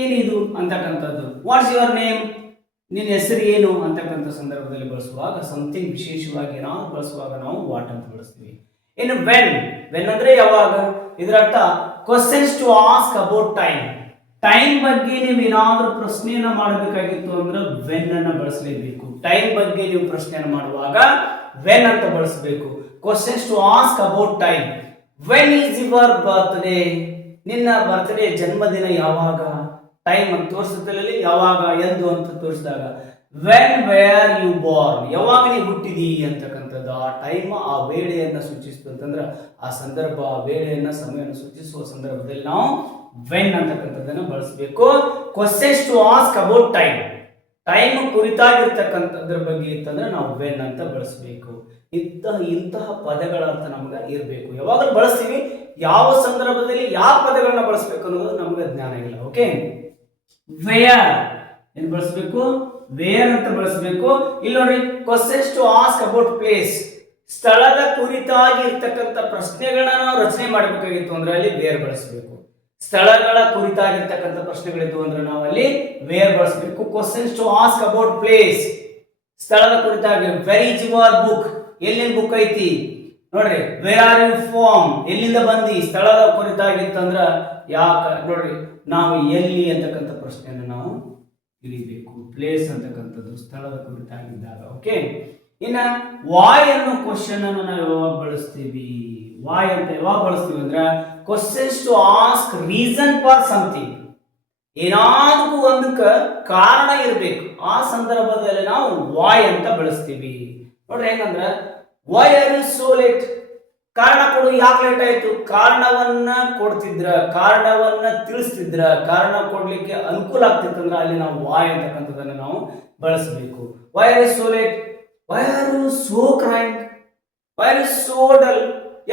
ಏನಿದು ಅಂತಕ್ಕಂಥದ್ದು. ವಾಟ್ಸ್ ಯುವರ್ ನೇಮ್, ನಿನ್ನ ಹೆಸರು ಏನು ಅಂತಕ್ಕಂಥ ಸಂದರ್ಭದಲ್ಲಿ ಬಳಸುವಾಗ, ಸಮಥಿಂಗ್ ವಿಶೇಷವಾಗಿ ನಾವು ಬಳಸುವಾಗ ನಾವು ವಾಟ್ ಅಂತ ಬಳಸ್ತೀವಿ. ಇನ್ನು ವೆನ್, ವೆನ್ ಅಂದ್ರೆ ಯಾವಾಗ, ಇದರ ಅರ್ಥ questions to ask about time, time ಬಗ್ಗೆ ನೀವು ಏನಾದ್ರೂ ಪ್ರಶ್ನೆಯನ್ನ ಮಾಡಬೇಕಾಗಿತ್ತು ಅಂದ್ರೆ ವೆನ್ ಅನ್ನ ಬಳಸಲೇಬೇಕು. ಟೈಮ್ ಬಗ್ಗೆ ನೀವು ಪ್ರಶ್ನೆಯನ್ನು ಮಾಡುವಾಗ ವೆನ್ ಅಂತ ಬಳಸಬೇಕು. Questions to ask about time. When is your birthday, ನಿನ್ನ ಬರ್ತ್ಡೇ ಜನ್ಮದಿನ ಯಾವಾಗ, ಟೈಮ್ ಅಂತ ತೋರಿಸುತ್ತಲ್ಲಿ ಯಾವಾಗ, ಎಂದು ಅಂತ ತೋರಿಸಿದಾಗ ವೆನ್ ವೇರ್ ಯು ಬಾರ್ನ್, ಯಾವಾಗ ನೀವು ಹುಟ್ಟಿದಿ ಅಂತಕ್ಕಂಥದ್ದು, ಆ ಟೈಮ್ ಆ ವೇಳೆಯನ್ನ ಸೂಚಿಸ್ತು ಅಂತಂದ್ರೆ ಆ ಸಂದರ್ಭ, ಆ ವೇಳೆಯನ್ನ ಸಮಯವನ್ನು ಸೂಚಿಸುವ ಸಂದರ್ಭದಲ್ಲಿ ನಾವು ವೆನ್ ಅಂತಕ್ಕಂಥದ್ದನ್ನ ಬಳಸಬೇಕು. Questions to ask about time, time ಕುರಿತಾಗಿರ್ತಕ್ಕಂಥದ್ರ ಬಗ್ಗೆ ಇತ್ತಂದ್ರೆ ನಾವು ವೆನ್ ಅಂತ ಬಳಸಬೇಕು. ಇಂತಹ ಪದಗಳ ಅರ್ಥ ನಮ್ಗೆ ಇರಬೇಕು. ಯಾವಾಗಲೂ ಬಳಸ್ತೀವಿ, ಯಾವ ಸಂದರ್ಭದಲ್ಲಿ ಯಾವ ಪದಗಳನ್ನ ಬಳಸಬೇಕು ಅನ್ನೋದು ನಮ್ಗೆ ಜ್ಞಾನ ಇಲ್ಲ. ಓಕೆ, ವೇರ್ ಏನ್ ಬಳಸಬೇಕು, ವೇರ್ ಅಂತ ಬಳಸಬೇಕು. ಇಲ್ಲಿ ನೋಡಿ, questions to ask about place, ಸ್ಥಳದ ಕುರಿತಾಗಿ ಇರ್ತಕ್ಕಂಥ ಪ್ರಶ್ನೆಗಳನ್ನ ನಾವು ರಚನೆ ಮಾಡಬೇಕಾಗಿತ್ತು ಅಂದ್ರೆ ಅಲ್ಲಿ ವೇರ್ ಬಳಸಬೇಕು. ಸ್ಥಳಗಳ ಕುರಿತಾಗಿರ್ತಕ್ಕಂಥ ಪ್ರಶ್ನೆಗಳಿದ್ವು ಅಂದ್ರೆ ನಾವು ಅಲ್ಲಿ ವೇರ್ ಬಳಸಬೇಕು. Questions to ask about place, ಸ್ಥಳದ ಕುರಿತಾಗಿ ವೆರ್ ಈಸ್ ಯುವರ್ ಬುಕ್, ಎಲ್ಲಿನ ಬುಕ್ ಐತಿ, ನೋಡ್ರಿ ವೇರ್ ಆರ್ ಯು ಫ್ರಮ್, ಎಲ್ಲಿಂದ ಬಂದಿ, ಸ್ಥಳದ ಕುರಿತಾಗಿತ್ತಂದ್ರ ಯಾಕ, ನೋಡ್ರಿ ನಾವು ಎಲ್ಲಿ ಅಂತಕ್ಕಂಥ ಪ್ರಶ್ನೆಯನ್ನು ನಾವು ತಿಳಿಬೇಕು. ಪ್ಲೇಸ್ ಅಂತಕ್ಕಂಥದ್ದು ಸ್ಥಳದ ಕುರಿತಾಗಿದ್ದಾಗ. ಓಕೆ, ಇನ್ನ ವಾಯ್ ಅನ್ನೋ ಕ್ವಶನ್ ಅನ್ನು ನಾವು ಯಾವಾಗ ಬಳಸ್ತೀವಿ, ವಾಯ್ ಅಂತ ಯಾವಾಗ ಬಳಸ್ತೀವಿ ಅಂದ್ರೆ questions to ask reason for something, ಏನಾದ್ರೂ ಒಂದಕ್ಕೆ ಕಾರಣ ಇರಬೇಕು, ಆ ಸಂದರ್ಭದಲ್ಲಿ ನಾವು ವಾಯ್ ಅಂತ ಬಳಸ್ತೀವಿ. ನೋಡ್ರಿ ಹೆಂಗಂದ್ರ, why are you so late, ಕಾರಣ ಕೊಡು, ಯಾಕೆ ಲೇಟ್ ಆಯ್ತು, ಕಾರಣವನ್ನ ಕೊಡ್ತಿದ್ರ, ಕಾರಣವನ್ನ ತಿಳಿಸ್ತಿದ್ರ, ಕಾರಣ ಕೊಡ್ಲಿಕ್ಕೆ ಅನುಕೂಲ ಆಗ್ತಿತ್ತಂದ್ರ ಅಲ್ಲಿ ನಾವು ವಾಯ್ ಅಂತಕ್ಕಂಥದ್ದನ್ನ ನಾವು ಬಳಸಬೇಕು. Why are you so late, why are you so crying, why are you so dull,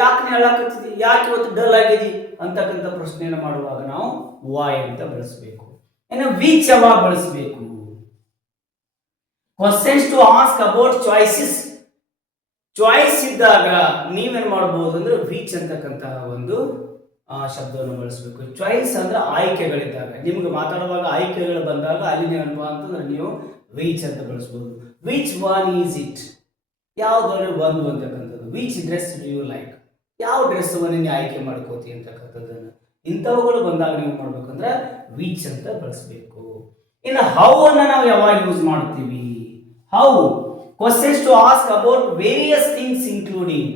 ಯಾಕೆ ನೀ ಹೇಳಕತ್ತಿದಿ, ಯಾಕೆ ಇವತ್ತು ಡಲ್ ಆಗಿದಿ ಅಂತಕ್ಕಂಥ ಪ್ರಶ್ನೆಯನ್ನು ಮಾಡುವಾಗ ನಾವು ವಾಯ್ ಅಂತ ಬಳಸಬೇಕು. ಇನ್ನು ವಿಚ್ ಯಾವಾಗ ಬಳಸಬೇಕು, questions to ask about choices, choice ಇದ್ದಾಗ ನೀವೇನ್ ಮಾಡಬಹುದು ಅಂದ್ರೆ ವಿಚ್ ಅಂತಕ್ಕಂತಹ ಒಂದು ಶಬ್ದವನ್ನು ಬಳಸಬೇಕು. ಚಾಯ್ಸ್ ಅಂದ್ರೆ ಆಯ್ಕೆಗಳಿದ್ದಾಗ, ನಿಮ್ಗೆ ಮಾತಾಡುವಾಗ ಆಯ್ಕೆಗಳು ಬಂದಾಗ ಅಲ್ಲಿ ಏನಪ್ಪ ಅಂತಂದ್ರೆ ನೀವು ವಿಚ್ ಅಂತ ಬಳಸ್ಬೋದು. ವಿಚ್ ಒನ್ ಈಸ್ ಇಟ್, ಯಾವುದಾದ್ರು ಒಂದು ಅಂತಕ್ಕಂಥದ್ದು. Which dress do you like, ಯಾವ ಡ್ರೆಸ್ಸನ್ನು ನೀನು ಆಯ್ಕೆ ಮಾಡ್ಕೋತಿ ಅಂತಕ್ಕಂಥದ್ದನ್ನು. ಇಂಥವುಗಳು ಬಂದಾಗ ನೀವು ಮಾಡ್ಬೇಕಂದ್ರೆ ವಿಚ್ ಅಂತ ಬಳಸಬೇಕು. ಇನ್ನು ಹೌ ಅನ್ನ ನಾವು ಯಾವಾಗ ಯೂಸ್ ಮಾಡ್ತೀವಿ? How questions to ask about various things including,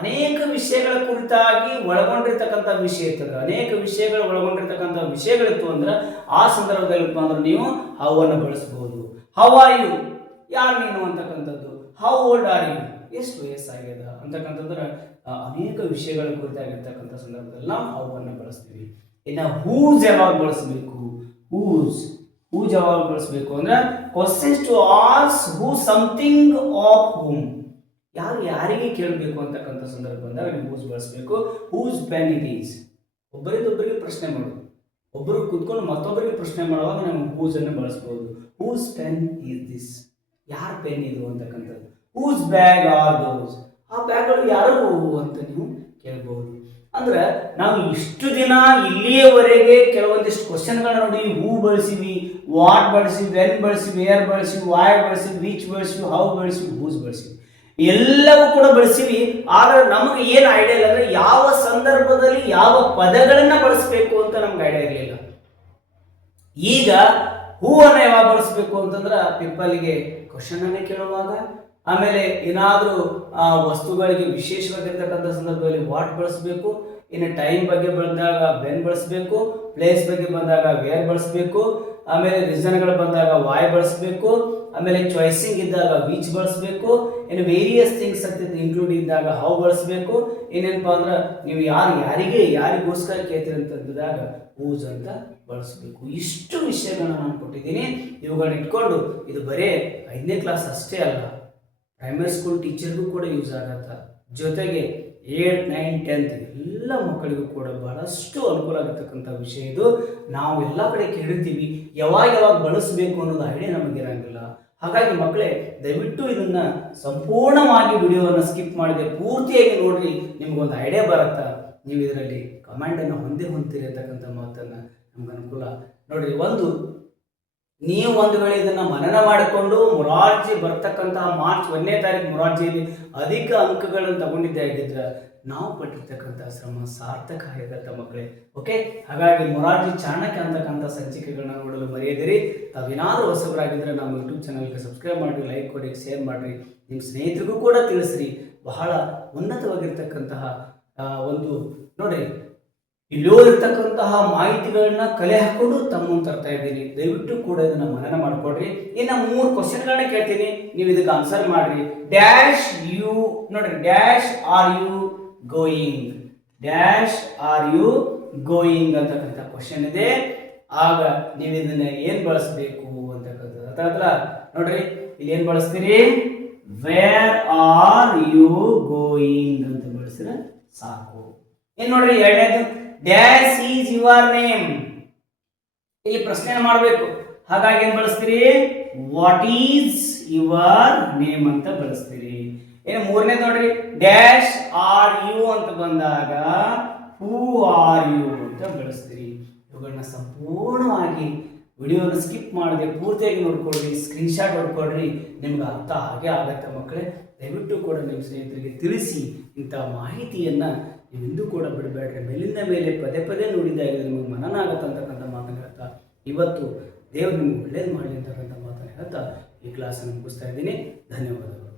ಅನೇಕ ವಿಷಯಗಳ ಕುರಿತಾಗಿ ಒಳಗೊಂಡಿರ್ತಕ್ಕಂಥ ವಿಷಯ ಇರ್ತದೆ. ಅನೇಕ ವಿಷಯಗಳು ಒಳಗೊಂಡಿರ್ತಕ್ಕಂಥ ವಿಷಯಗಳಿತ್ತು ಅಂದ್ರೆ ಆ ಸಂದರ್ಭದಲ್ಲಿ ಅಂದ್ರೆ ನೀವು ಹೌ ಅನ್ನು ಬಳಸಬಹುದು. ಹೌ ಆರ್ ಯು, ಯಾರು ನೀನು ಅಂತಕ್ಕಂಥದ್ದು. ಹೌ ಓಲ್ಡ್ ಆರ್ ಯು, ಎಷ್ಟು ವಯಸ್ಸಾಗ್ಯದ ಅಂತಕ್ಕಂಥದ್ರ ಅನೇಕ ವಿಷಯಗಳ ಕುರಿತಾಗಿರ್ತಕ್ಕಂಥ ಸಂದರ್ಭದಲ್ಲಿ ನಾವು ಹೌ ಅನ್ನು ಬಳಸ್ತೀವಿ. ಇನ್ನು ಹೂಸ್ ಯಾವಾಗ ಬಳಸಬೇಕು? ಹೂಸ್ ಯಾವಾಗ ಬಳಸಬೇಕು ಅಂದ್ರೆ questions to ask who something of whom, ಯಾರು ಯಾರಿಗೆ ಕೇಳಬೇಕು ಅಂತಕ್ಕಂಥ ಸಂದರ್ಭ ಬಂದಾಗ ನೀವು ಹೂಸ್ ಬಳಸಬೇಕು. ಹೂಸ್ ಪೆನ್ ಇಟ್ ಈಸ್, ಒಬ್ಬರಿಗೊಬ್ಬರಿಗೆ ಪ್ರಶ್ನೆ ಮಾಡೋದು, ಒಬ್ಬರು ಕೂತ್ಕೊಂಡು ಮತ್ತೊಬ್ಬರಿಗೆ ಪ್ರಶ್ನೆ ಮಾಡುವಾಗ ನಾವು ಹೂಸ್ ಅನ್ನು ಬಳಸಬಹುದು. ಹೂಸ್ ಪೆನ್ ಈಸ್ ದಿಸ್, ಯಾರ ಪೆನ್ ಇದು ಅಂತಕ್ಕಂಥದ್ದು. ಹೂಸ್ ಬ್ಯಾಗ್ ಆರ್ ದೋಸ್, ಆ ಬ್ಯಾಗ್ಗಳು ಯಾರು ಅಂತ ನೀವು ಕೇಳಬಹುದು. ಅಂದ್ರೆ ನಾವು ಇಷ್ಟು ದಿನ ಇಲ್ಲಿಯವರೆಗೆ ಕೆಲವೊಂದಿಷ್ಟು ಕ್ವಶನ್ಗಳನ್ನ ನೋಡಿ ಹೂ ಬಳಸಿವಿ, ವಾಟ್ ಬಳಸಿವಿ, ವೆನ್ ಬಳಸಿವಿ, ವೇರ್ ಬಳಸಿವಿ, ವೈ ಬಳಸಿವಿ, ವಿಚ್ ಬಳಸಿವಿ, ಹೌ ಬಳಸಿವಿ, ಹೂಸ್ ಬಳಸಿವಿ, ಎಲ್ಲವೂ ಕೂಡ ಬಳಸಿವಿ. ಆದ್ರೆ ನಮಗೆ ಏನು ಐಡಿಯಾ ಇಲ್ಲ ಅಂದ್ರೆ ಯಾವ ಸಂದರ್ಭದಲ್ಲಿ ಯಾವ ಪದಗಳನ್ನ ಬಳಸಬೇಕು ಅಂತ ನಮ್ಗೆ ಐಡಿಯಾ ಇರಲಿಲ್ಲ. ಈಗ ಹೂವನ್ನು ಯಾವಾಗ ಬಳಸಬೇಕು ಅಂತಂದ್ರೆ ಪೀಪಲ್ಗೆ ಕ್ವಶನ್ ಅನ್ನೇ ಕೇಳುವಾಗ, ಆಮೇಲೆ ಏನಾದರೂ ವಸ್ತುಗಳಿಗೆ ವಿಶೇಷವಾಗಿರ್ತಕ್ಕಂಥ ಸಂದರ್ಭದಲ್ಲಿ ವಾಟ್ ಬಳಸಬೇಕು, ಇನ್ನು ಟೈಮ್ ಬಗ್ಗೆ ಬಂದಾಗ ವೆನ್ ಬಳಸಬೇಕು, ಪ್ಲೇಸ್ ಬಗ್ಗೆ ಬಂದಾಗ ವೇರ್ ಬಳಸಬೇಕು, ಆಮೇಲೆ ರೀಸನ್ಗಳು ಬಂದಾಗ ವಾಯ್ ಬಳಸಬೇಕು, ಆಮೇಲೆ ಚಾಯ್ಸಿಂಗ್ ಇದ್ದಾಗ ವಿಚ್ ಬಳಸಬೇಕು, ಇನ್ನು ವೇರಿಯಸ್ ಥಿಂಗ್ಸ್ ಅಂತ ಇನ್ಕ್ಲೂಡ್ ಇದ್ದಾಗ ಹೌ ಬಳಸಬೇಕು, ಇನ್ನೇನಪ್ಪ ಅಂದ್ರೆ ನೀವು ಯಾರಿಗೋಸ್ಕರ ಕೇಳ್ತೀರಿ ಅಂತಂದಾಗ ಹೂಸ್ ಅಂತ ಬಳಸಬೇಕು. ಇಷ್ಟು ವಿಷಯಗಳನ್ನ ನಾನು ಕೊಟ್ಟಿದ್ದೀನಿ. ಇವುಗಳನ್ನ ಇಟ್ಕೊಂಡು ಇದು ಬರೀ 5ನೇ ಕ್ಲಾಸ್ ಅಷ್ಟೇ ಅಲ್ಲ, ಪ್ರೈಮರಿ ಸ್ಕೂಲ್ ಟೀಚರ್ಗೂ ಕೂಡ ಯೂಸ್ ಆಗತ್ತೆ. ಜೊತೆಗೆ 8th, 9th, 10th ಎಲ್ಲ ಮಕ್ಕಳಿಗೂ ಕೂಡ ಬಹಳಷ್ಟು ಅನುಕೂಲ ಆಗಿರ್ತಕ್ಕಂಥ ವಿಷಯ ಇದು. ನಾವು ಎಲ್ಲ ಕಡೆ ಕೇಳಿರ್ತೀವಿ, ಯಾವಾಗ ಬಳಸಬೇಕು ಅನ್ನೋದು ಐಡಿಯಾ ನಮಗಿರಂಗಿಲ್ಲ. ಹಾಗಾಗಿ ಮಕ್ಕಳೇ ದಯವಿಟ್ಟು ಇದನ್ನ ಸಂಪೂರ್ಣವಾಗಿ ವಿಡಿಯೋವನ್ನು ಸ್ಕಿಪ್ ಮಾಡಿದೆ ಪೂರ್ತಿಯಾಗಿ ನೋಡ್ರಿ, ನಿಮ್ಗೊಂದು ಐಡಿಯಾ ಬರುತ್ತಾ. ನೀವು ಇದರಲ್ಲಿ ಕಮೆಂಟನ್ನು ಹೊಂದಿರಿ ಅಂತಕ್ಕಂಥ ಮಾತನ್ನು ನಮ್ಗೆ ಅನುಕೂಲ ನೋಡ್ರಿ. ನೀವು ಒಂದು ವೇಳೆ ಇದನ್ನು ಮನನ ಮಾಡಿಕೊಂಡು ಮೊರಾರ್ಜಿ ಬರ್ತಕ್ಕಂತಹ ಮಾರ್ಚ್ 1ನೇ ತಾರೀಕು ಮೊರಾರ್ಜಿಯಲ್ಲಿ ಅಧಿಕ ಅಂಕಗಳನ್ನು ತಗೊಂಡಿದ್ದೇ ಆಗಿದ್ರೆ ನಾವು ಪಟ್ಟಿರ್ತಕ್ಕಂಥ ಶ್ರಮ ಸಾರ್ಥಕ ಆಗಿರುತ್ತೆ ಮಕ್ಕಳೇ. ಓಕೆ, ಹಾಗಾಗಿ ಮೊರಾರ್ಜಿ ಚಾಣಕ್ಯ ಅಂತಕ್ಕಂಥ ಸಂಚಿಕೆಗಳನ್ನ ನೋಡಲು ಮರೆಯದಿರಿ. ತಾವೇನಾದರೂ ಹೊಸಬರಾಗಿದ್ದರೆ ನಮ್ಮ ಯೂಟ್ಯೂಬ್ ಚಾನಲ್ಗೆ ಸಬ್ಸ್ಕ್ರೈಬ್ ಮಾಡಿರಿ, ಲೈಕ್ ಕೊಡಿ, ಶೇರ್ ಮಾಡಿರಿ, ನಿಮ್ಮ ಸ್ನೇಹಿತರಿಗೂ ಕೂಡ ತಿಳಿಸ್ರಿ. ಬಹಳ ಉನ್ನತವಾಗಿರ್ತಕ್ಕಂತಹ ನೋಡ್ರಿ, ಇಲ್ಲಿರ್ತಕ್ಕಂತಹ ಮಾಹಿತಿಗಳನ್ನ ಕಲೆ ಹಾಕೊಂಡು ತಮ್ಮನ್ನು ತರ್ತಾ ಇದ್ದೀನಿ. ದಯವಿಟ್ಟು ಕೂಡ ಇದನ್ನ ಮನನ ಮಾಡ್ಕೊಡ್ರಿ. ಇನ್ನು 3 ಕ್ವಶನ್ಗಳನ್ನ ಕೇಳ್ತೀನಿ, ನೀವು ಇದಕ್ಕೆ ಆನ್ಸರ್ ಮಾಡ್ರಿ. ಡ್ಯಾಶ್ ಯು ನೋಡ್ರಿ, dash are you going, dash are you going ಅಂತಕ್ಕಂಥ ಕ್ವಶನ್ ಇದೆ. ಆಗ ನೀವು ಇದನ್ನ ಏನ್ ಬಳಸಬೇಕು ಅಂತಕ್ಕಂಥದ್ದು ಹತ್ರ ನೋಡ್ರಿ. ಇಲ್ಲಿ ಏನ್ ಬಳಸ್ತೀರಿ? ವೇರ್ ಆರ್ ಯು ಗೋಯಿಂಗ್ ಅಂತ ಬಳಸಿದ್ರೆ ಸಾಕು. ಏನ್ ನೋಡ್ರಿ, ಎರಡನೇದು ಡ್ಯಾಶ್ ಈಸ್ ಯುವರ್ ನೇಮ್, ಇಲ್ಲಿ ಪ್ರಶ್ನೆ ಮಾಡಬೇಕು. ಹಾಗಾಗಿ ಏನ್ ಬಳಸ್ತೀರಿ? ವಾಟ್ ಈಸ್ ಯುವರ್ ನೇಮ್ ಅಂತ ಬಳಸ್ತೀರಿ. ಏನು ಮೂರನೇದು ನೋಡ್ರಿ, ಡ್ಯಾಶ್ ಆರ್ ಯು ಅಂತ ಬಂದಾಗ ಹೂ ಆರ್ ಯು ಅಂತ ಬಳಸ್ತೀರಿ. ಇವುಗಳನ್ನ ಸಂಪೂರ್ಣವಾಗಿ ವಿಡಿಯೋನ ಸ್ಕಿಪ್ ಮಾಡದೆ ಪೂರ್ತಿಯಾಗಿ ನೋಡ್ಕೊಳ್ರಿ, ಸ್ಕ್ರೀನ್ಶಾಟ್ ಹೊಡ್ಕೊಳ್ರಿ, ನಿಮ್ಗೆ ಅರ್ಥ ಹಾಗೆ ಆಗತ್ತೆ ಮಕ್ಕಳೇ. ದಯವಿಟ್ಟು ಕೂಡ ನಿಮ್ಮ ಸ್ನೇಹಿತರಿಗೆ ತಿಳಿಸಿ. ಇಂಥ ಮಾಹಿತಿಯನ್ನು ನೀವೆಂದೂ ಕೂಡ ಬಿಡಬೇಡ್ರಿ. ಮೇಲಿಂದ ಮೇಲೆ ಪದೇ ನೋಡಿದಾಗ ನಿಮಗೆ ಮನನ ಆಗತ್ತೆ ಅಂತಕ್ಕಂಥ ಮಾತನ್ನು ಹೇಳ್ತಾ ಇವತ್ತು ದೇವರು ನಿಮ್ಗೆ ಒಳ್ಳೇದು ಮಾಡಲಿ ಅಂತಕ್ಕಂಥ ಮಾತನ್ನು ಹೇಳ್ತಾ ಈ ಕ್ಲಾಸನ್ನು ಮುಗಿಸ್ತಾ ಇದ್ದೀನಿ. ಧನ್ಯವಾದಗಳು.